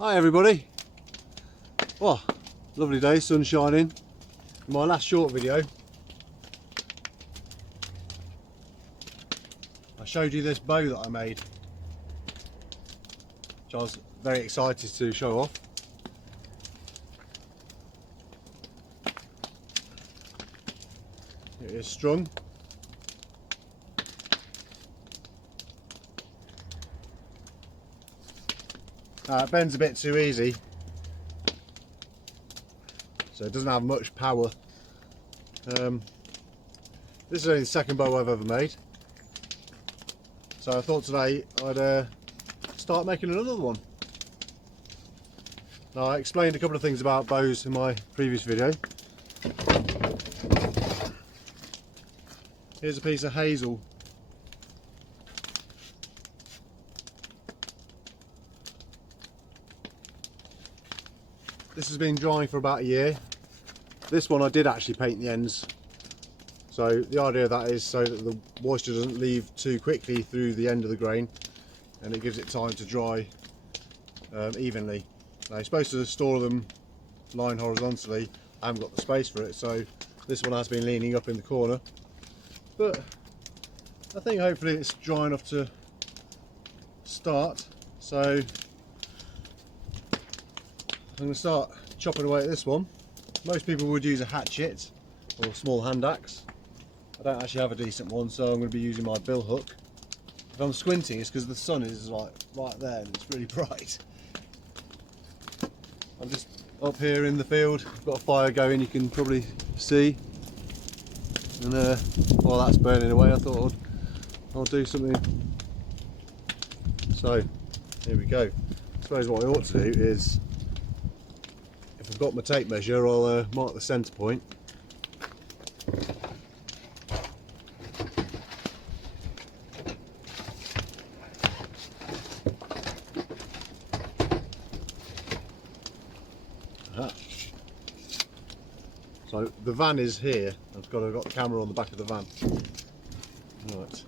Hi everybody. Well, lovely day, sun shining. In my last short video I showed you this bow that I made, which I was very excited to show off. It is strung. It bends a bit too easy, so it doesn't have much power. This is only the second bow I've ever made, so I thought today I'd start making another one. Now, I explained a couple of things about bows in my previous video. Here's a piece of Hazel. This has been drying for about a year. This one I did actually paint the ends. So the idea of that is so that the moisture doesn't leave too quickly through the end of the grain, and it gives it time to dry evenly. Now, you're supposed to store them lying horizontally. I haven't got the space for it, so this one has been leaning up in the corner. But I think hopefully it's dry enough to start. So I'm going to start chopping away at this one. Most people would use a hatchet or a small hand axe. I don't actually have a decent one, so I'm going to be using my bill hook. If I'm squinting, it's because the sun is like right there and it's really bright. I'm just up here in the field. I've got a fire going, you can probably see. And while that's burning away, I thought I'll do something. So here we go. I suppose what I ought to do is, if I've got my tape measure, I'll mark the centre point. So the van is here. I've got the camera on the back of the van. Right.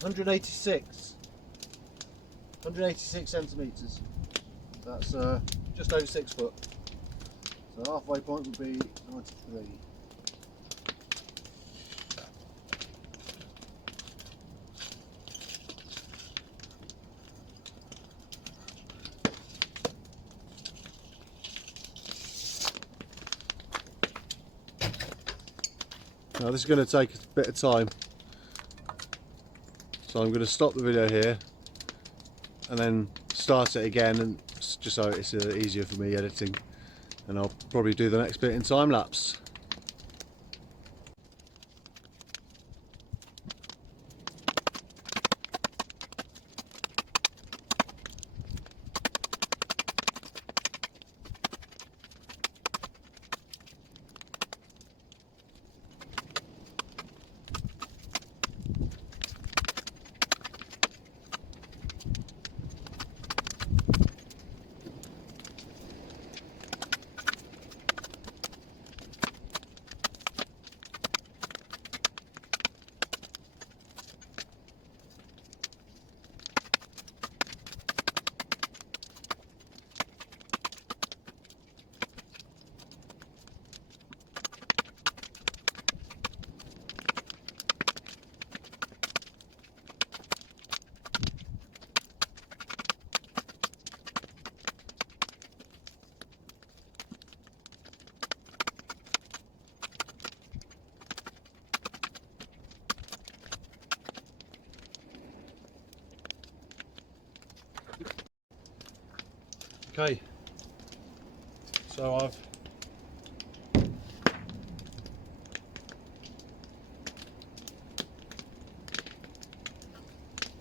$186 centimetres. That's just over 6 foot. So the halfway point would be 93. Now this is going to take a bit of time, so I'm going to stop the video here and then start it again, and just so it's easier for me editing, and I'll probably do the next bit in time lapse. Okay, so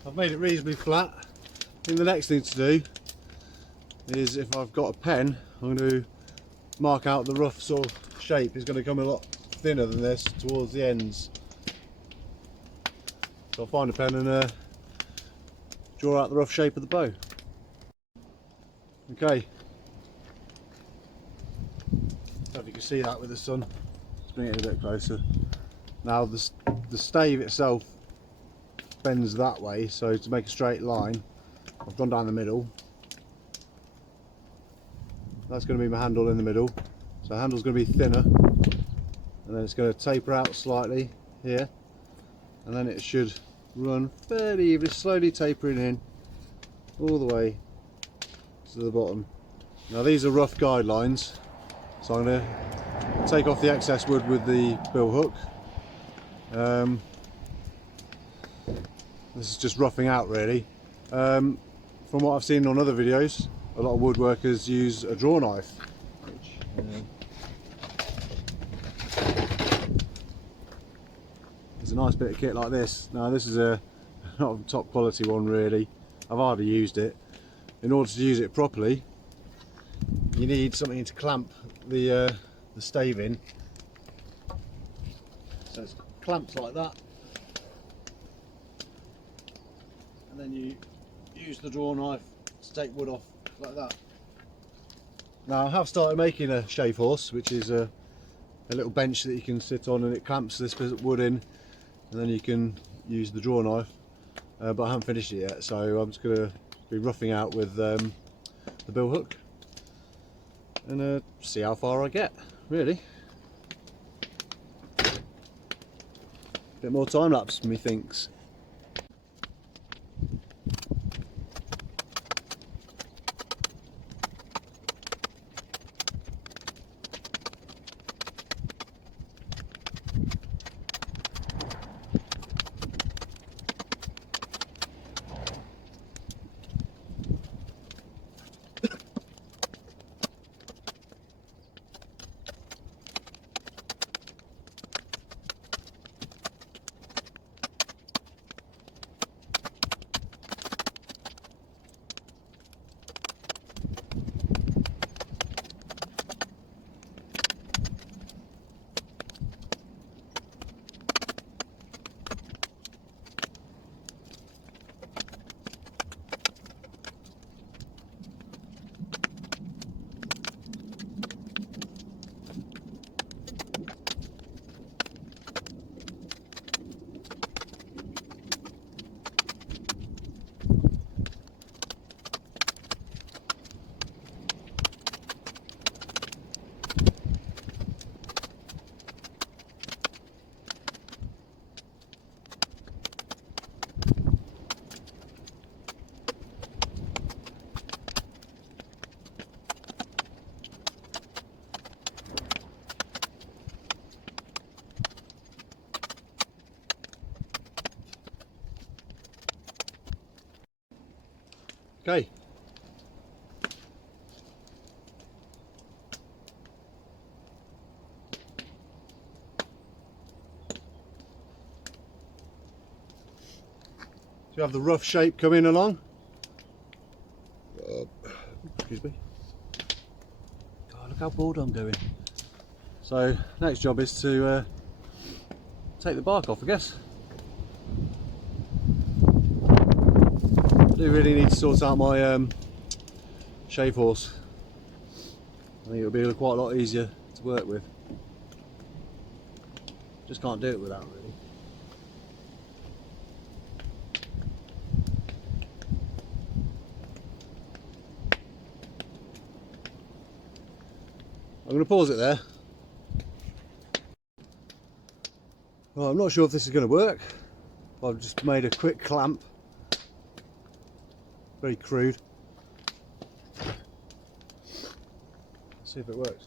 I've made it reasonably flat. I think the next thing to do is, if I've got a pen, I'm going to mark out the rough sort of shape. It's going to come a lot thinner than this towards the ends. So I'll find a pen and draw out the rough shape of the bow. Okay. I don't know if you can see that with the sun. Let's bring it a bit closer. Now the stave itself bends that way, so to make a straight line, I've gone down the middle. That's going to be my handle in the middle. So the handle's going to be thinner, and then it's going to taper out slightly here, and then it should run fairly even, slowly tapering in all the way to the bottom. Now these are rough guidelines, so I'm going to take off the excess wood with the bill hook. This is just roughing out really. From what I've seen on other videos, a lot of woodworkers use a draw knife, which, there's a nice bit of kit like this. Now this is not a top quality one really. I've hardly used it. In order to use it properly, you need something to clamp the stave in. So it's clamped like that, and then you use the draw knife to take wood off like that. Now I have started making a shave horse, which is a little bench that you can sit on, and it clamps this bit of wood in, and then you can use the draw knife, but I haven't finished it yet, so I'm just going to be roughing out with the bill hook and see how far I get, really. Bit more time lapse, methinks. Okay. So you have the rough shape coming along. Excuse me. God, look how bored I'm doing. So next job is to take the bark off, I guess. I do really need to sort out my shave horse. I think it'll be quite a lot easier to work with. Just can't do it without, really. I'm going to pause it there. Well, I'm not sure if this is going to work. I've just made a quick clamp. Very crude. Let's see if it works.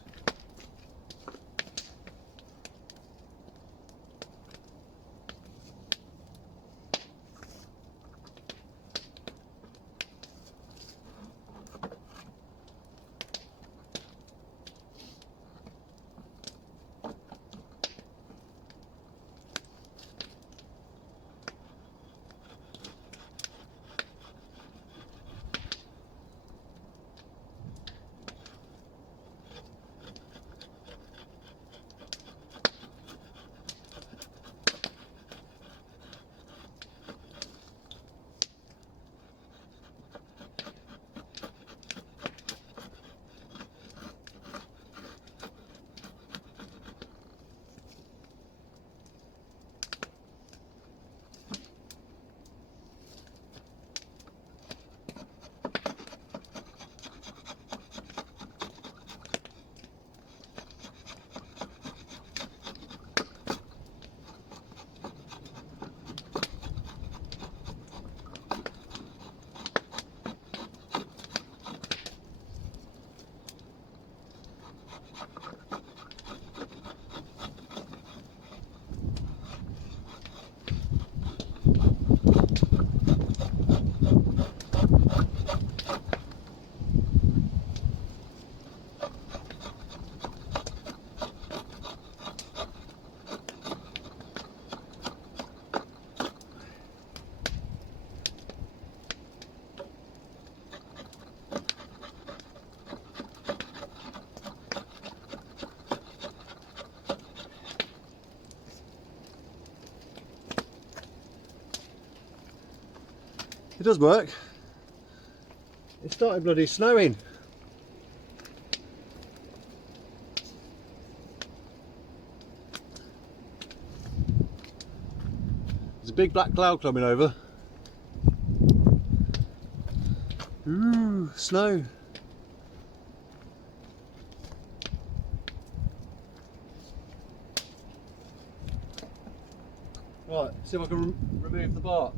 It does work. It started bloody snowing. There's a big black cloud coming over. Ooh, snow. Right, see if I can remove the bark.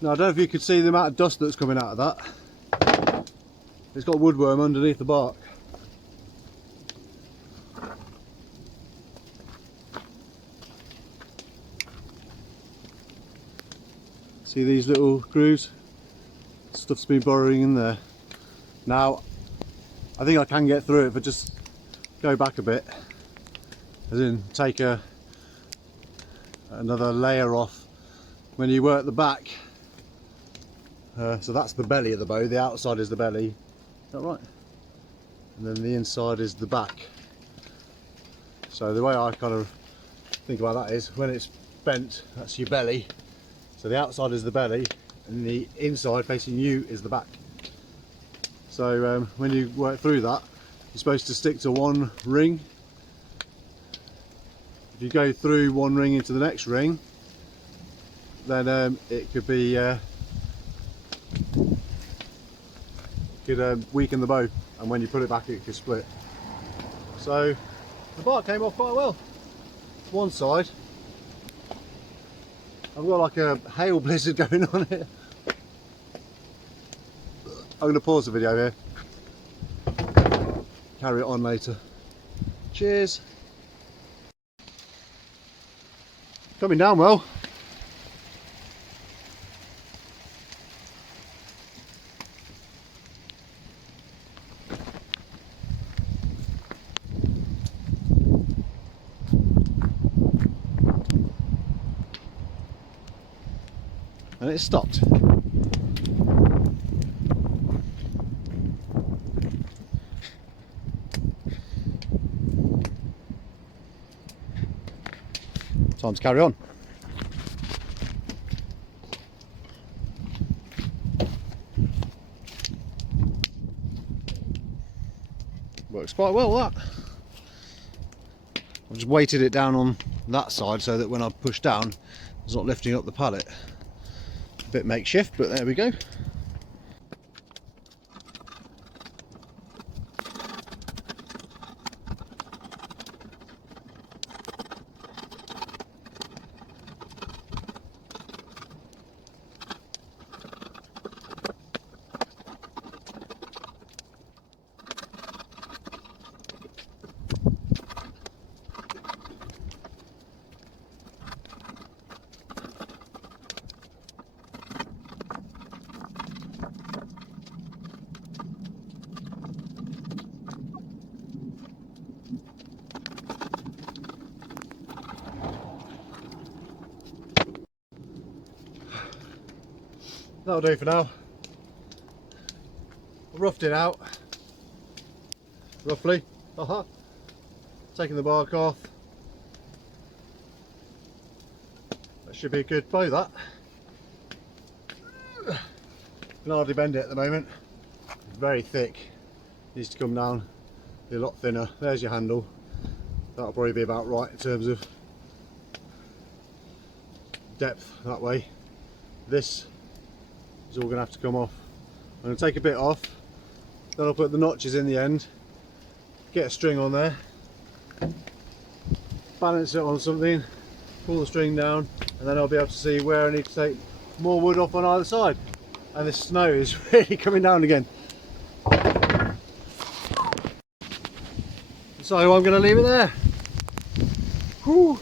Now I don't know if you could see the amount of dust that's coming out of that. It's got woodworm underneath the bark. See these little grooves? Stuff's been burrowing in there. Now I think I can get through it if I just go back a bit, as in take another layer off. When you work the back, so that's the belly of the bow, the outside is the belly, is that right? And then the inside is the back. So the way I kind of think about that is when it's bent, that's your belly. So the outside is the belly and the inside facing you is the back. So when you work through that, you're supposed to stick to one ring. If you go through one ring into the next ring, then it could be weaken the bow, and when you put it back it could split. So the bark came off quite well. One side, I've got like a hail blizzard going on here. I'm going to pause the video here, carry it on later. Cheers. Coming down well. And it stopped. Time to carry on. Works quite well, that. I've just weighted it down on that side so that when I push down it's not lifting up the pallet. A bit makeshift, but there we go. That'll do for now. I've roughed it out, roughly. Taking the bark off. That should be a good bow, that. Can hardly bend it at the moment. It's very thick. Needs to come down, be a lot thinner. There's your handle. That'll probably be about right in terms of depth that way. This is all going to have to come off. I'm going to take a bit off, then I'll put the notches in the end, get a string on there, balance it on something, pull the string down, and then I'll be able to see where I need to take more wood off on either side. And the snow is really coming down again. So I'm going to leave it there. Whew.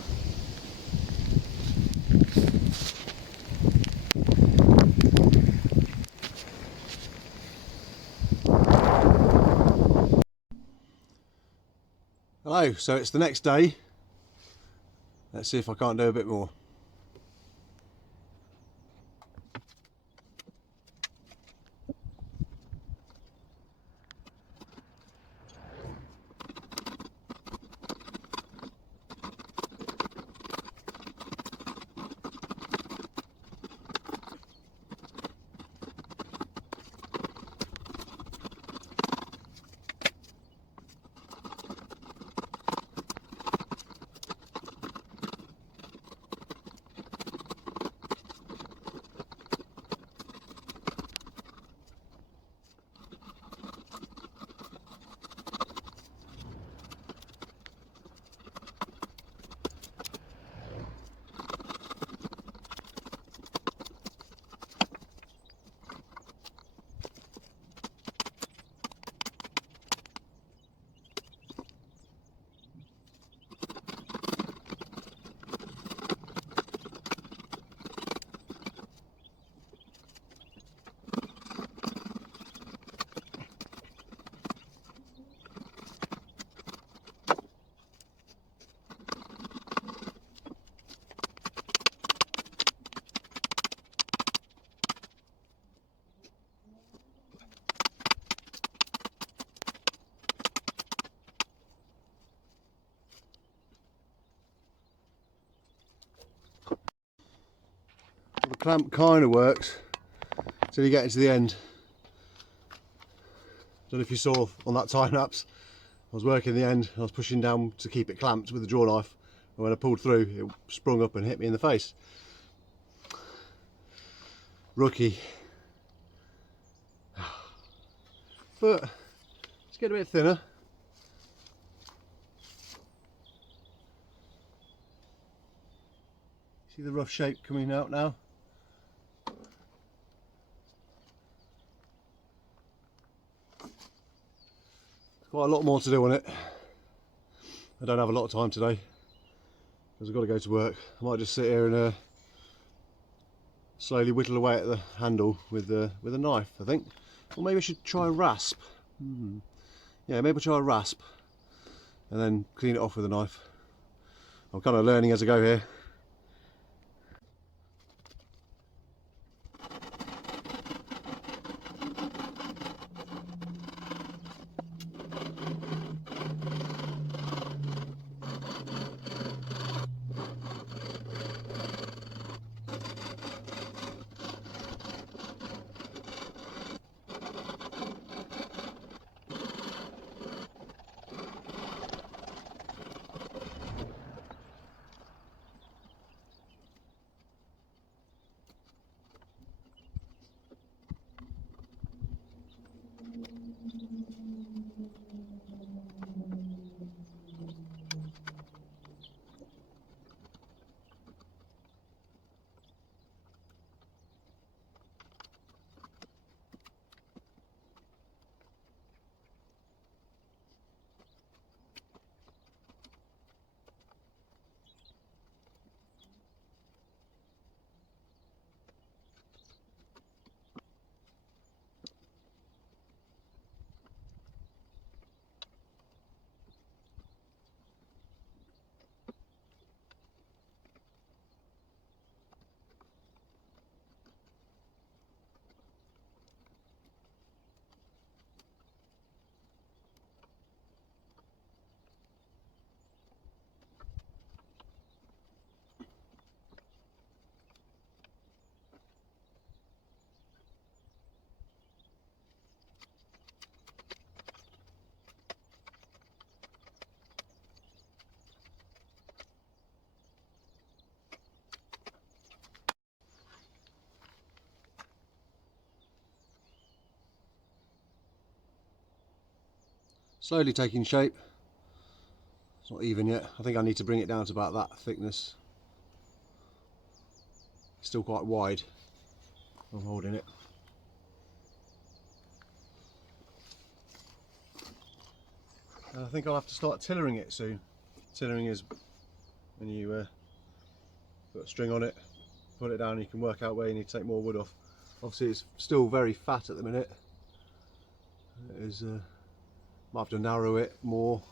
Hello, so it's the next day. Let's see if I can't do a bit more. The clamp kind of works till you get into the end. Don't know if you saw on that time lapse, I was working the end, I was pushing down to keep it clamped with the draw knife, and when I pulled through it sprung up and hit me in the face. Rookie. But let's get a bit thinner. See the rough shape coming out now? Quite a lot more to do on it. I don't have a lot of time today because I've got to go to work. I might just sit here and slowly whittle away at the handle with a knife, I think. Or maybe I should try a rasp. Yeah, maybe I'll try a rasp and then clean it off with a knife. I'm kind of learning as I go here. Slowly taking shape. It's not even yet. I think I need to bring it down to about that thickness. It's still quite wide. I'm holding it. And I think I'll have to start tillering it soon. Tillering is when you put a string on it, put it down, you can work out where you need to take more wood off. Obviously it's still very fat at the minute. It is, might have to narrow it more.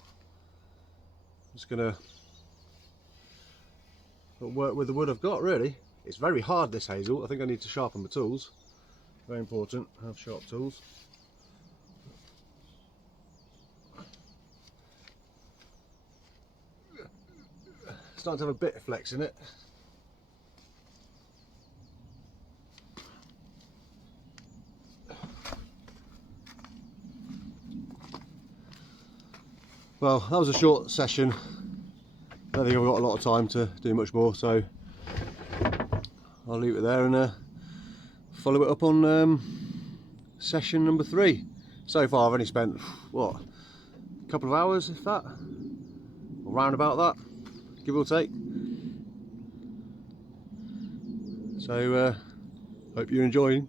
Just gonna work with the wood I've got really. It's very hard, this hazel. I think I need to sharpen my tools. Very important, have sharp tools. Starting to have a bit of flex in it. Well, that was a short session. I don't think I've got a lot of time to do much more, so I'll leave it there and follow it up on session number 3. So far I've only spent, what, a couple of hours, if that, or round about that, give or take. So hope you're enjoying.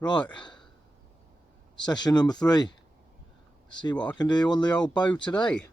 Right, session number 3. See what I can do on the old bow today.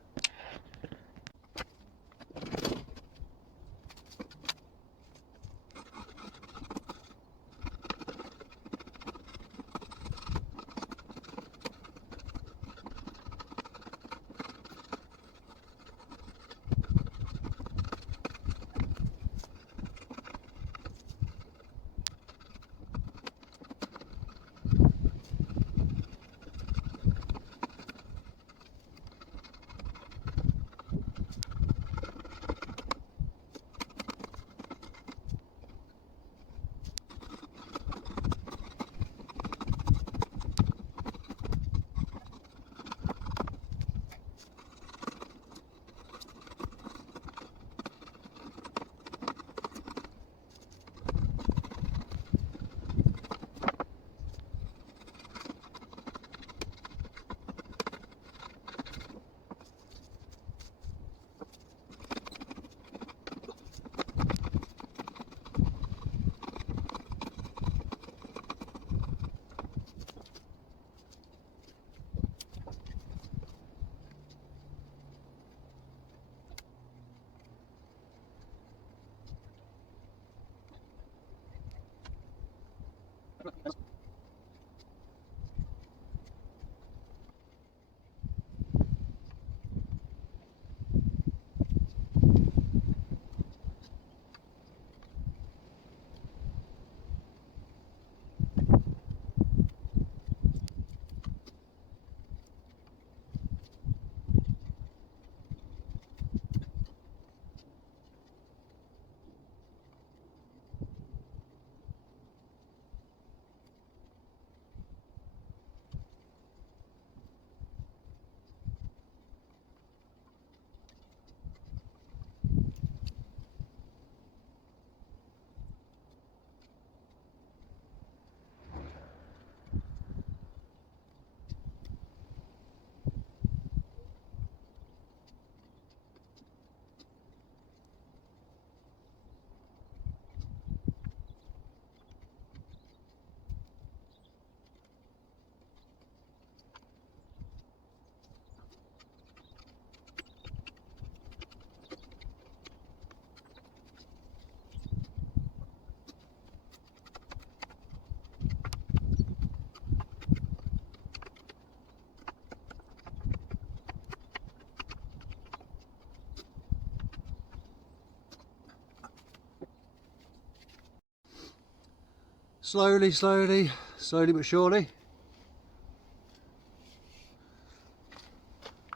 Slowly, slowly, slowly but surely.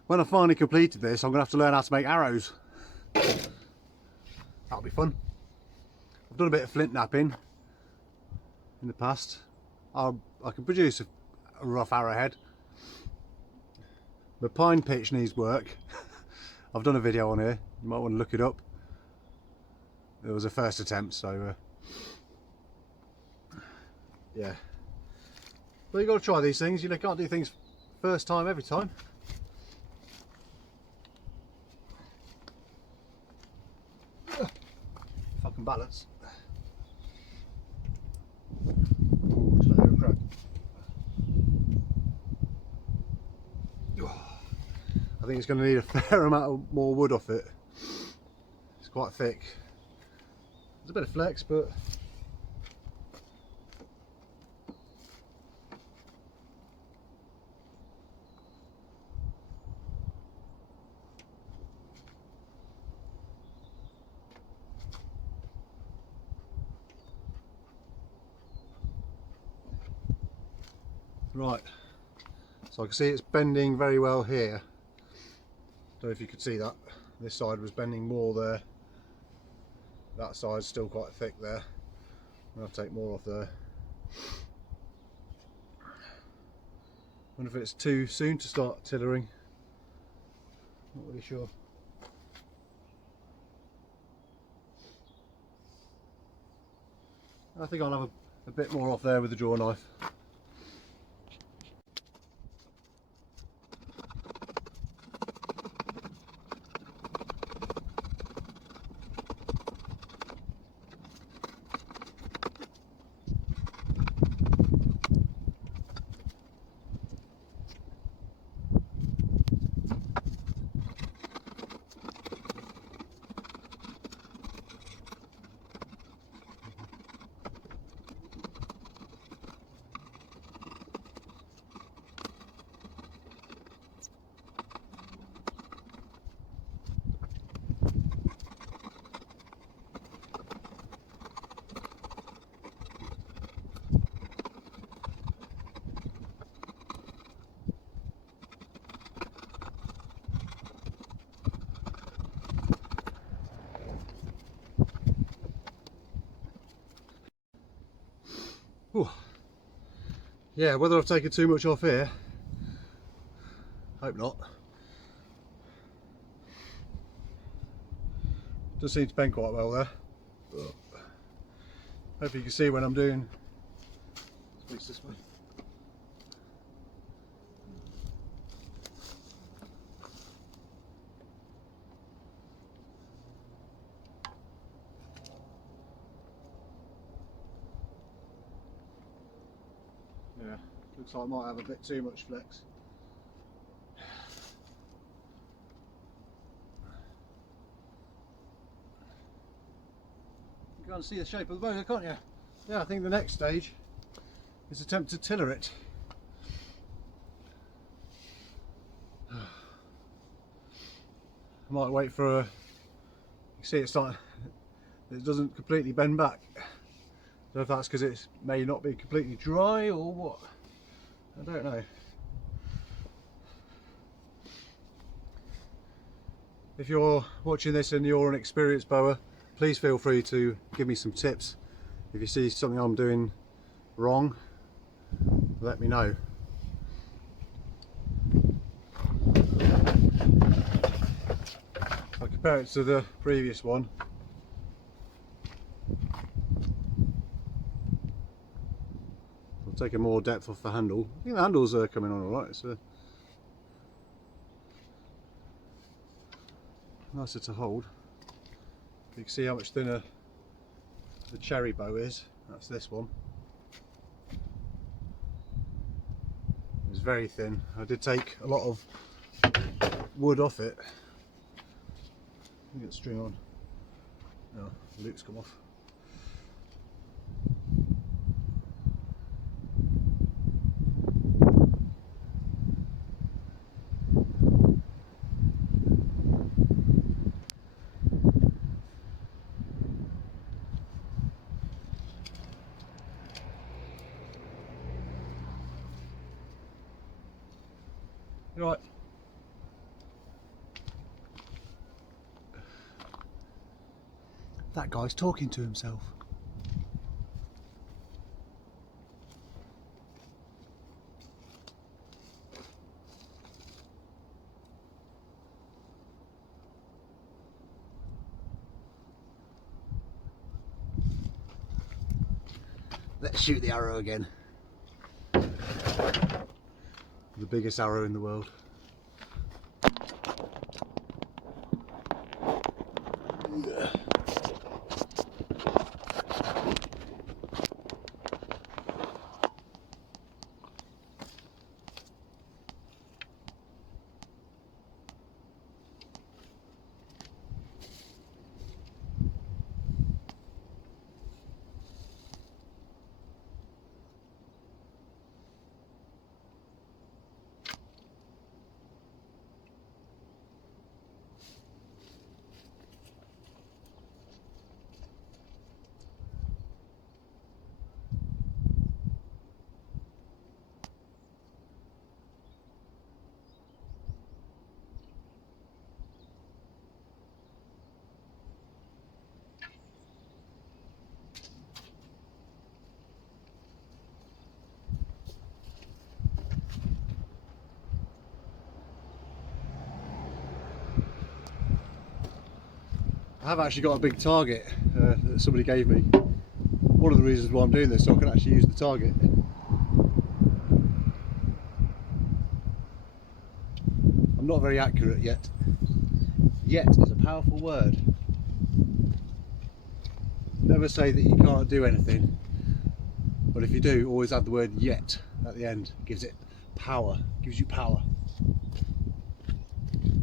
When I finally completed this, I'm going to have to learn how to make arrows. That'll be fun. I've done a bit of flint knapping in the past. I can produce a rough arrowhead. The pine pitch needs work. I've done a video on here, you might want to look it up. It was a first attempt, so yeah. But you've got to try these things, you know, can't do things first time every time. If I can balance. Ooh, did I hear a crack? I think it's going to need a fair amount of more wood off it. It's quite thick. There's a bit of flex, but right. So I can see it's bending very well here. Don't know if you could see that. This side was bending more there. That side's still quite thick there. I'll take more off there. Wonder if it's too soon to start tillering. Not really sure. I think I'll have a bit more off there with the draw knife. Ooh. Yeah, whether I've taken too much off here, hope not. Does seem to bend quite well there. Hope you can see when I'm doing. Switch this way. Yeah, looks like I might have a bit too much flex. You can't see the shape of the bow, can't you? Yeah, I think the next stage is attempt to tiller it. I might wait for a. You see, it's starting. It doesn't completely bend back. I don't know if that's because it may not be completely dry or what. I don't know. If you're watching this and you're an experienced bower, please feel free to give me some tips. If you see something I'm doing wrong, let me know. If I compare it to the previous one, I'll take a more depth off the handle. I think the handles are coming on alright. It's nicer to hold. You can see how much thinner the cherry bow is. That's this one. It's very thin. I did take a lot of wood off it. Let me get the string on. Oh, the loop's come off. Right. That guy's talking to himself. Let's shoot the arrow again. The biggest arrow in the world. I have actually got a big target that somebody gave me. One of the reasons why I'm doing this, so I can actually use the target. I'm not very accurate yet. Yet is a powerful word. Never say that you can't do anything, but if you do, always add the word yet at the end. Gives it power, gives you power.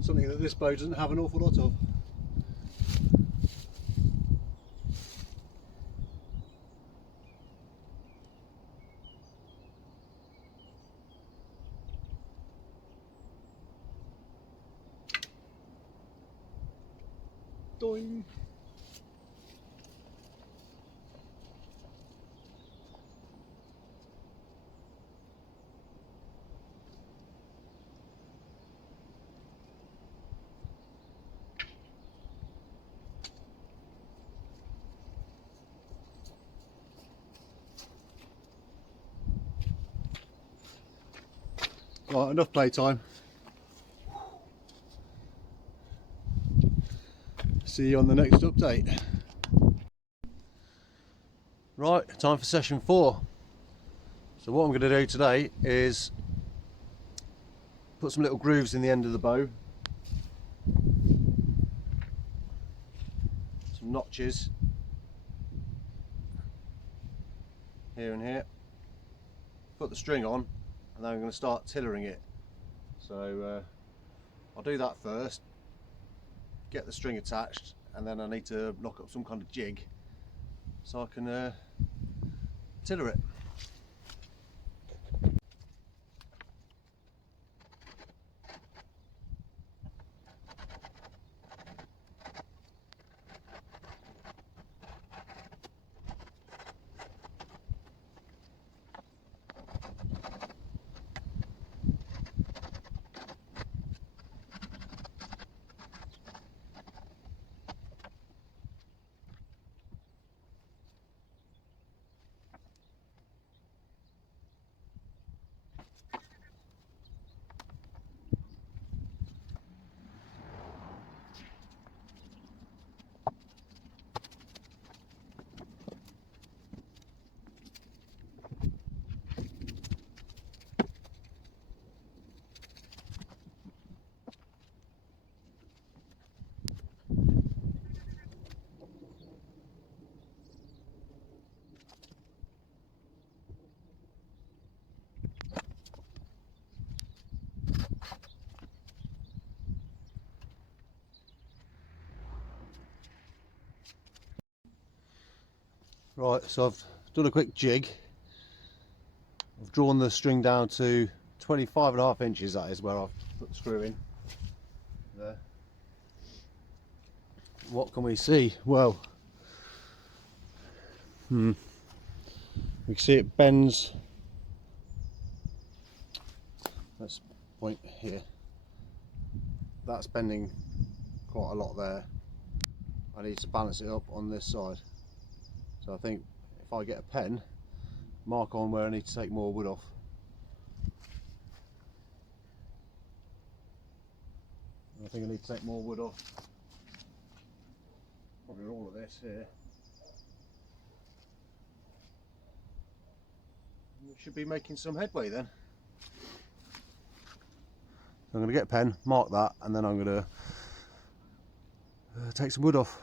Something that this bow doesn't have an awful lot of. Doing. Right, enough playtime. See you on the next update. Right, time for session 4. So what I'm going to do today is put some little grooves in the end of the bow, some notches here and here, put the string on, and then I'm going to start tillering it. So I'll do that first, get the string attached, and then I need to knock up some kind of jig so I can tiller it. Right, so I've done a quick jig. I've drawn the string down to 25.5 inches, that is where I've put the screw in. There. What can we see? Well, we can see it bends. Let's point here. That's bending quite a lot there. I need to balance it up on this side. So I think if I get a pen, mark on where I need to take more wood off. I think I need to take more wood off. Probably all of this here. We should be making some headway then. I'm going to get a pen, mark that, and then I'm going to take some wood off,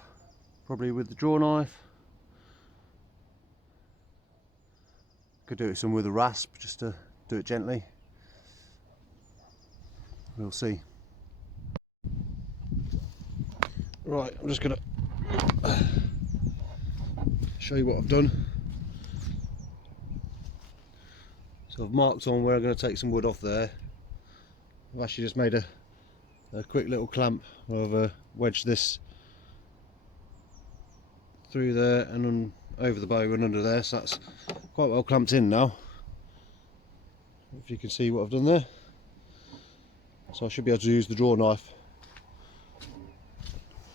probably with the draw knife. Could do it some with a rasp, just to do it gently. We'll see. Right, I'm just going to show you what I've done. So I've marked on where I'm going to take some wood off there. I've actually just made a quick little clamp where I've wedged this through there and over the bow and under there, so that's quite well clamped in now. If you can see what I've done there. So I should be able to use the draw knife.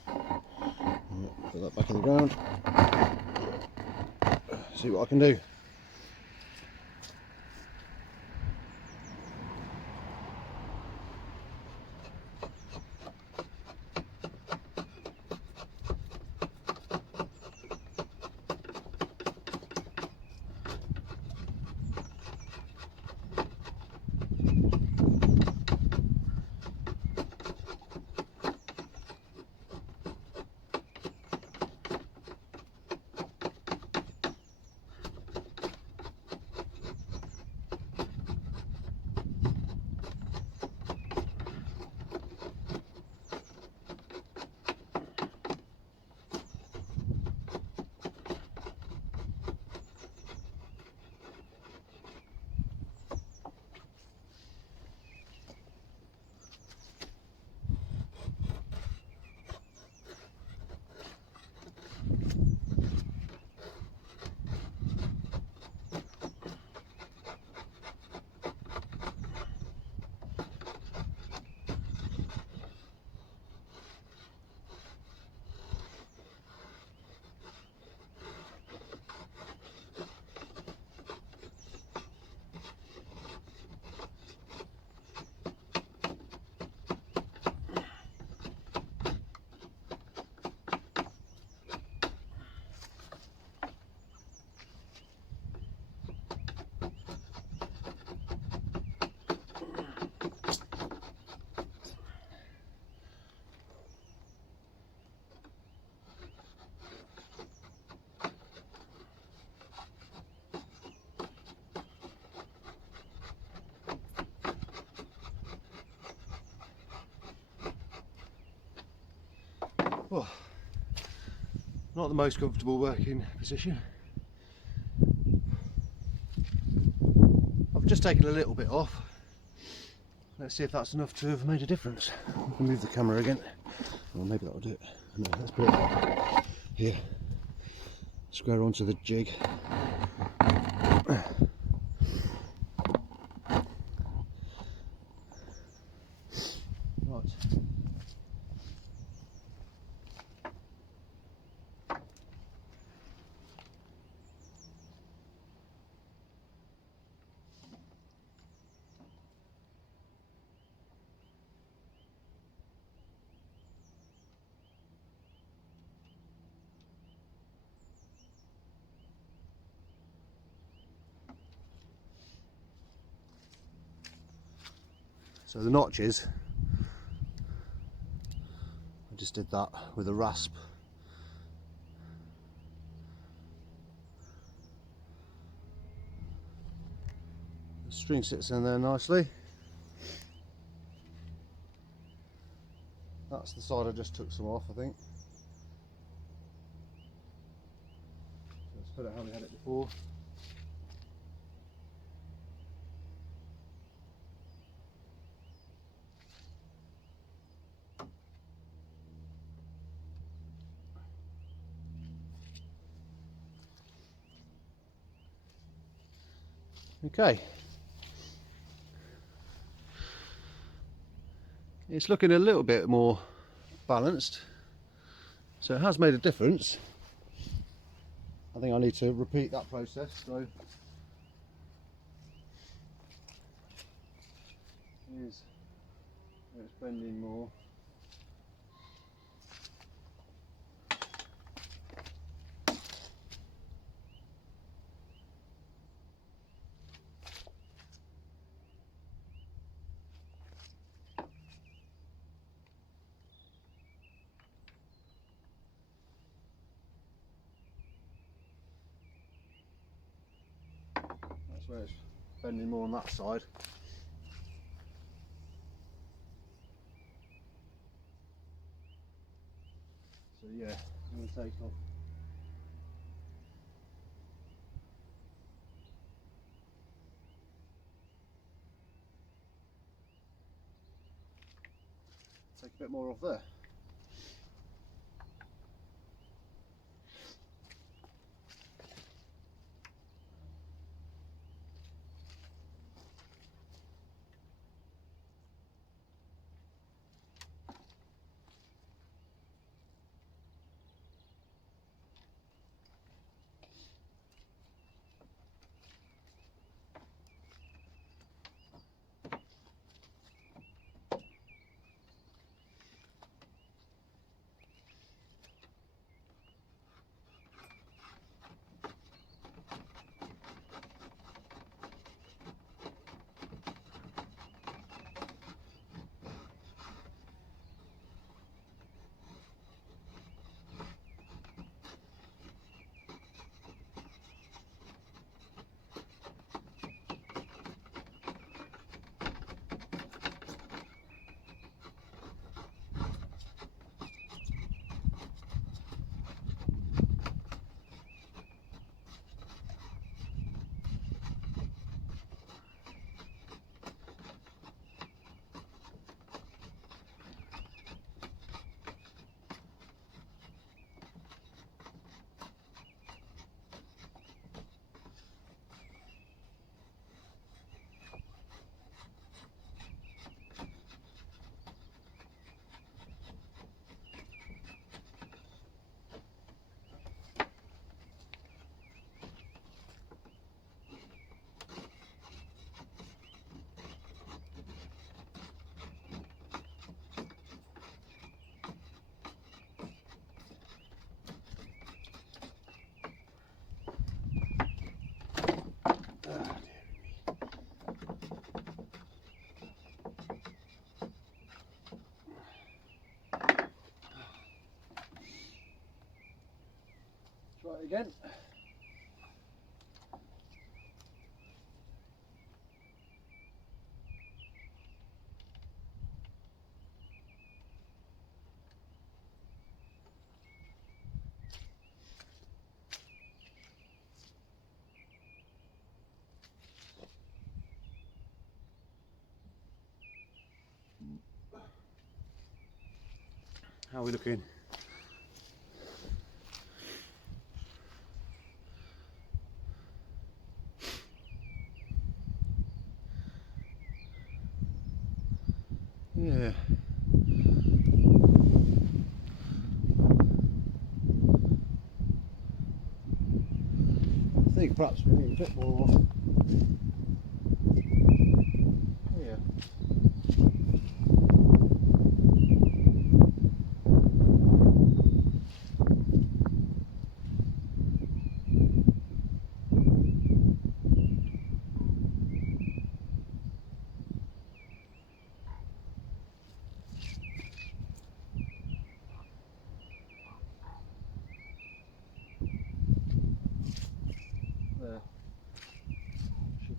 Put that back in the ground. See what I can do. Well, not the most comfortable working position. I've just taken a little bit off. Let's see if that's enough to have made a difference. I can move the camera again. Well, maybe that'll do it. No, let's put it here. Square onto the jig. Right. So the notches, I just did that with a rasp. The string sits in there nicely. That's the side I just took some off, I think. Let's put it how we had it before. Okay, it's looking a little bit more balanced, so it has made a difference. I think I need to repeat that process, so here's where it's bending more. where it's bending more on that side. So yeah, I'm going to take off. Take a bit more off there. Try it again. How are we looking? Yeah. I think perhaps we need a bit more. Yeah. There. Should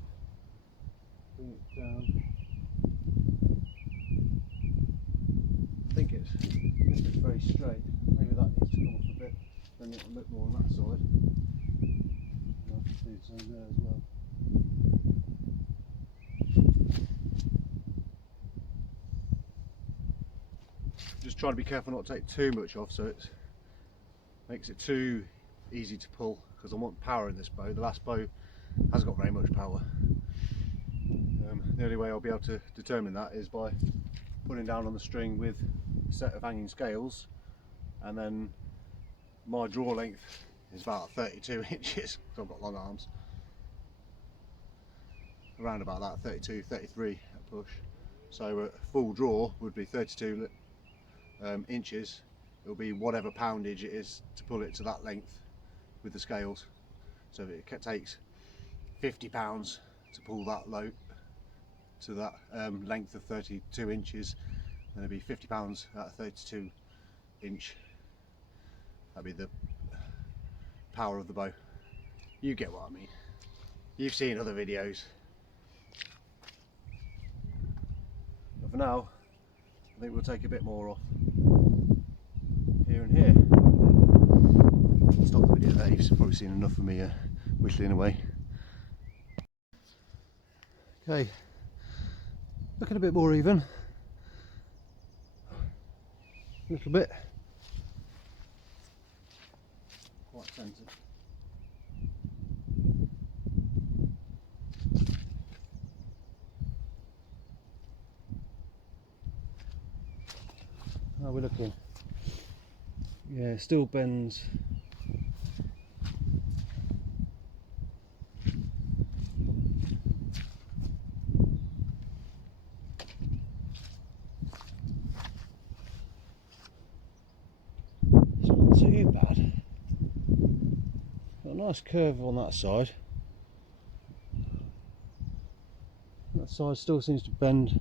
bring it down. I think it's very straight. Maybe that needs to come off a bit. Bring it a bit more on that side. I'll have to do the same there as well. Just try to be careful not to take too much off, so it makes it too easy to pull, because I want power in this bow. The last bow hasn't got very much power. The only way I'll be able to determine that is by putting down on the string with a set of hanging scales, and then my draw length is about 32 inches, so I've got long arms. Around about that, 32, 33 at push. So a full draw would be 32 inches. It'll be whatever poundage it is to pull it to that length with the scales. So if it takes 50 pounds to pull that low to that length of 32 inches, then it'll be 50 pounds at a 32 inch. That'd be the power of the bow. You get what I mean. you've seen other videos. But for now, I think we'll take a bit more off here and here. Stop the video there, you've probably seen enough of me whittling away. Okay, looking a bit more even. A little bit. Quite centred. How are we looking? Yeah, still bends. It's not too bad. Got a nice curve on that side. That side still seems to bend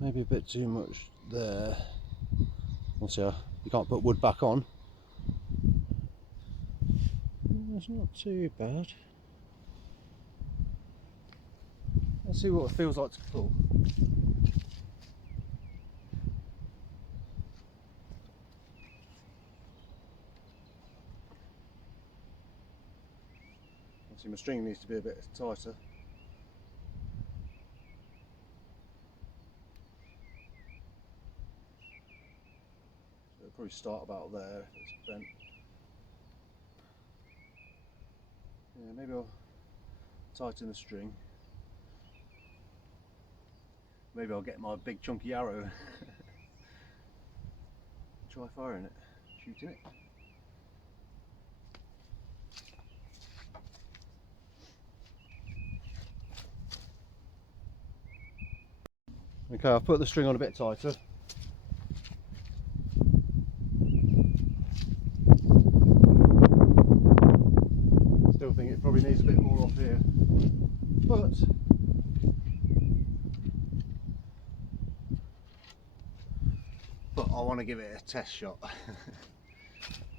maybe a bit too much there. Once you can't put wood back on. It's not too bad. Let's see what it feels like to pull. Obviously my string needs to be a bit tighter. It'll probably start about there if it's bent. Yeah, maybe I'll tighten the string. Maybe I'll get my big chunky arrow. Try firing it, shooting it. Okay, I've put the string on a bit tighter. Still think it probably needs a bit more off here, but I want to give it a test shot.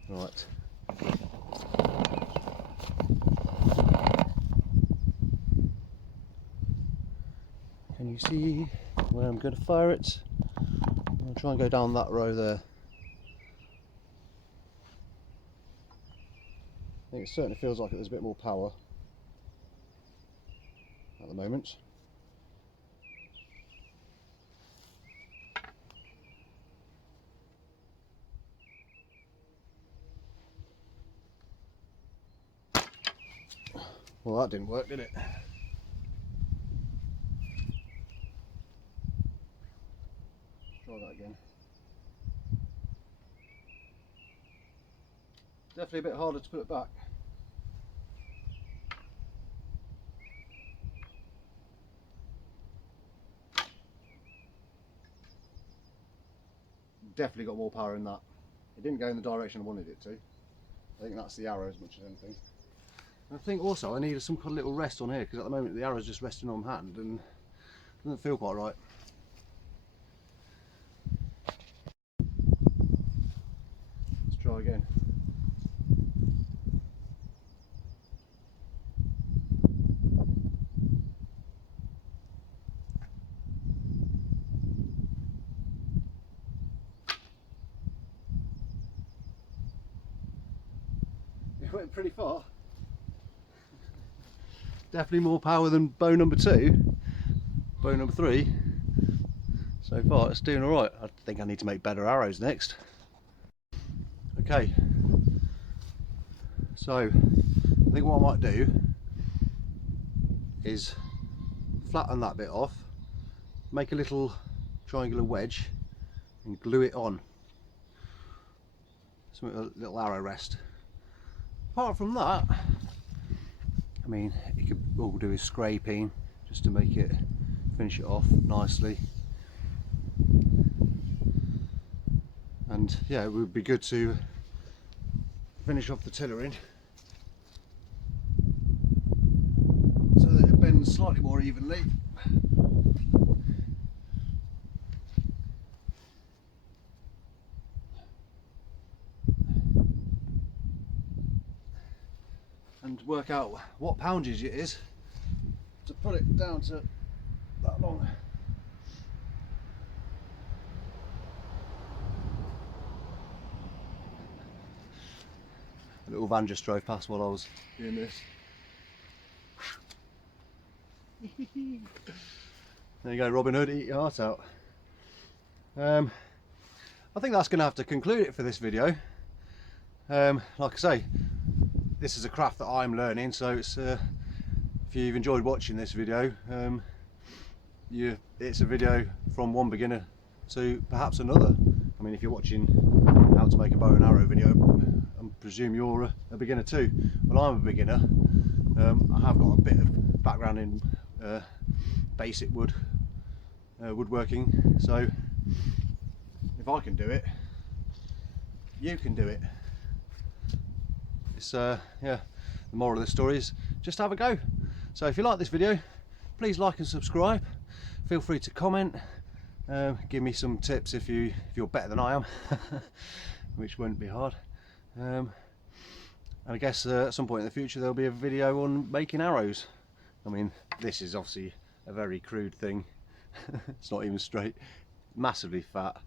Right. Can you see where I'm going to fire it? I'm going to try and go down that row there. I think it certainly feels like there's a bit more power at the moment. Well, that didn't work, did it? Try that again. Definitely a bit harder to put it back. Definitely got more power in that. It didn't go in the direction I wanted it to. I think that's the arrow as much as anything. And I think also I needed some kind of little rest on here, because at the moment the arrow's just resting on hand and it doesn't feel quite right. Let's try again. It went pretty far. Definitely more power than bow number 2. Bow number 3. So far it's doing alright. I think I need to make better arrows next. Okay. So I think what I might do is flatten that bit off, make a little triangular wedge and glue it on. So a little arrow rest. Apart from that, I mean, you could all do is scraping just to make it, finish it off nicely. And yeah, it would be good to finish off the tillering so that it bends slightly more evenly. And to work out what poundage it is to put it down to that long. A little van just drove past while I was doing this. There you go, Robin Hood, eat your heart out. I think that's going to have to conclude it for this video. Like I say, this is a craft that I'm learning, so it's if you've enjoyed watching this video, it's a video from one beginner to perhaps another. I mean, if you're watching how to make a bow and arrow video, I presume you're a beginner too. Well, I'm a beginner. I have got a bit of background in basic woodworking, so if I can do it, you can do it. It's yeah, the moral of the story is just have a go. So if you like this video, please like and subscribe. Feel free to comment, give me some tips if you're better than I am, which won't be hard. And I guess at some point in the future there'll be a video on making arrows. I mean, this is obviously a very crude thing. It's not even straight, massively fat.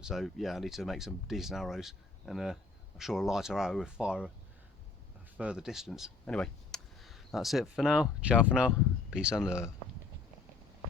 So yeah, I need to make some decent arrows, and I'm sure a lighter arrow will fire a further distance. Anyway, that's it for now. Ciao for now. Peace and love.